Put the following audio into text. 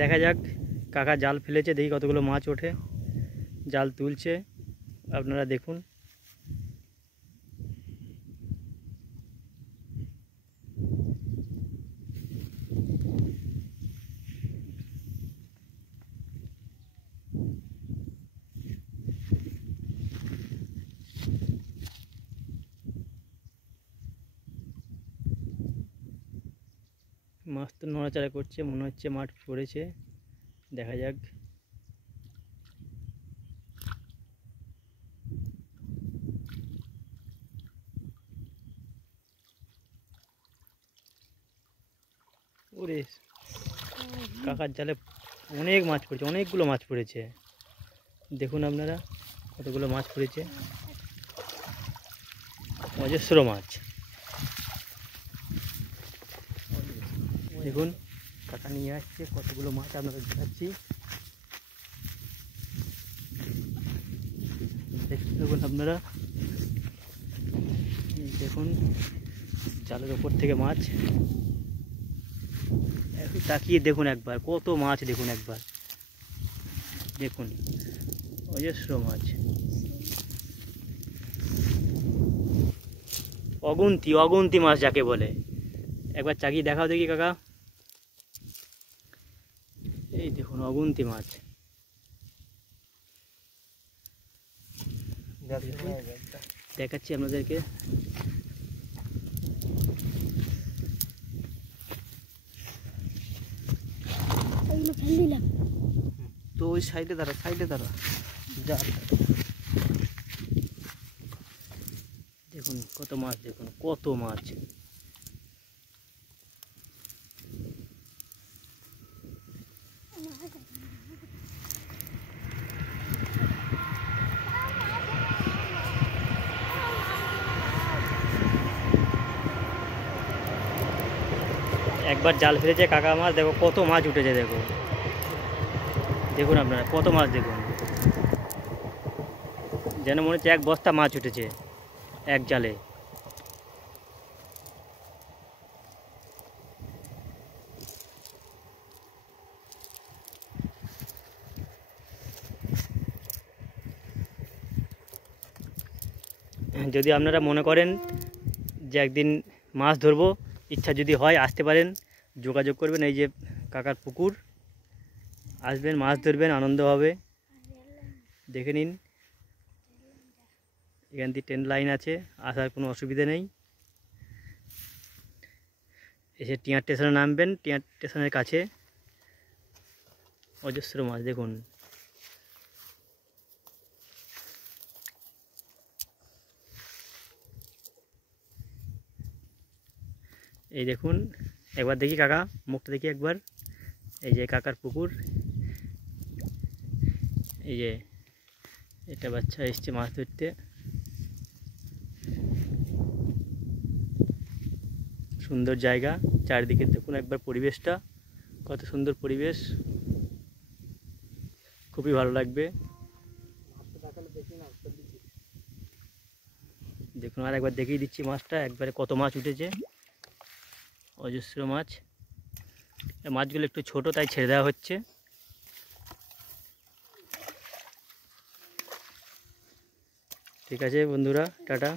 দেখা যাক, কাকা জাল ফেলেছে, দেখি কতগুলো মাছ ওঠে। জাল তুলছে, আপনারা দেখুন। মাছ তো নড়াচড়া করছে, মনে হচ্ছে মাছ পড়েছে। দেখা যাক। ওরে, কাকার জালে অনেক মাছ পড়েছে, অনেকগুলো মাছ পড়েছে। দেখুন আপনারা কতগুলো মাছ পড়েছে, অজস্র মাছ। দেখুন কাকা নিয়ে আসছে কতগুলো মাছ, আপনাদের দেখাচ্ছি। দেখুন আপনারা, দেখুন জালের ওপর থেকে মাছ। তাকিয়ে দেখুন একবার, কত মাছ দেখুন একবার, দেখুন অজস্র মাছ, অগুন্তি অগুন্তি মাছ যাকে বলে। একবার চাকিয়ে দেখাও দেখি কাকা। এই দেখুন অগুন্তি মাছ। দেখাচ্ছি আপনাদেরকে। তো ওই সাইডে দাঁড়া, সাইডে দাঁড়া। দেখুন কত মাছ, দেখুন কত মাছ। একবার জাল ফেলেছে কাকা মাছ, দেখো কত মাছ উঠেছে। দেখো, দেখুন আপনারা কত মাছ, দেখুন যেন মনে হচ্ছে এক বস্তা মাছ উঠেছে এক জালে। যদি আপনারা মনে করেন যে একদিন মাছ ধরবো, ইচ্ছা যদি হয় আসতে পারেন, যোগাযোগ করবেন। এই যে কাকার পুকুর, আসবেন, মাছ ধরবেন, আনন্দ হবে। দেখে নিন, এখান থেকে ট্রেন লাইন আছে, আসার কোনো অসুবিধা নেই। এসে টিয়া স্টেশনে নামবেন, টিয়া স্টেশনের কাছে অজস্র মাছ দেখুন। এই দেখুন, একবার দেখি কাকা মুখটা দেখি একবার। এই যে কাকার পুকুর, এই যে এটা বাচ্চা এসছে মাছ ধরতে। সুন্দর জায়গা, চারিদিকে দেখুন একবার পরিবেশটা, কত সুন্দর পরিবেশ, খুবই ভালো লাগবে। দেখুন আর একবার দেখিয়ে দিচ্ছি মাছটা, একবারে কত মাছ উঠেছে, অজস্র মাছ। মাছগুলো একটু ছোট, তাই ছেড়ে দেওয়া হচ্ছে। ঠিক আছে বন্ধুরা, টাটা।